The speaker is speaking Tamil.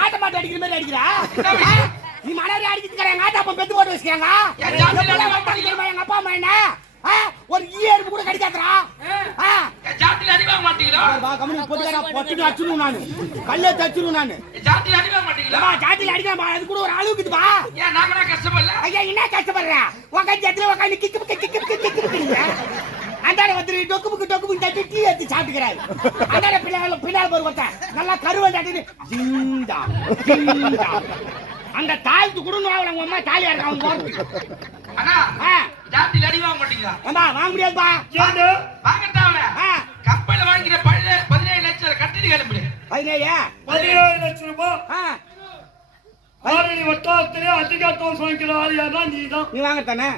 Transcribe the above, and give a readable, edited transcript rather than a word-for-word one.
ஆட்ட மாட்ட அடிக்கிற மாதிரி அடிக்கிறா நீ மலரி அடிக்கிறாங்க ஆட்டா அப்ப பெத்து போட்டு வச்சுக்காங்க எங்க அப்பா அம்மா என்ன ஒரு ஈயருக்கு கூட கடிக்காதரா ஜாத்தில அடி வாங்க மாட்டீங்களா கம்பெனி போட்டுடா பொட்டுன்னு அடிச்சுடுவேன் நானு கல்லே தச்சிடுவேன் நானு ஜாத்தில அடி வாங்க மாட்டீங்களா ஜாத்தில அடிக்கலாம் அது கூட ஒரு அளவுக்குதுப்பா ஏன் நாங்க கஷ்டப்படல ஐயா என்ன கஷ்டப்படுறேன் உங்க ஜாத்தில உட்காந்து கிக்கு அந்தாட வந்து டொக்கு தட்டி டீ எடுத்து சாப்பிட்டுக்கிறாரு அந்தாட பின்னால போய் ஒருத்தன் நல்லா கருவன் தட்டின்னு ஜிண்டா அந்த தாழ்த்து கூட அவங்க அம்மா தாலியா இருக்க அவங்க போறது அண்ணா ஜாத்தில அடி வாங்க மாட்டீங்களா அம்மா வாங்க முடியாதுப்பா வாங்கட்டாவல கப்பல்ல வாங்கிற 17 லட்சம் கட்டிட்டு கிளம்பு 17 லட்சம் ரூபாய் ஆரணி வட்டாரத்திலே அதிக டோஸ் வாங்கிக்கிற ஆள் யாரா நீதான் நீ வாங்கத்தானே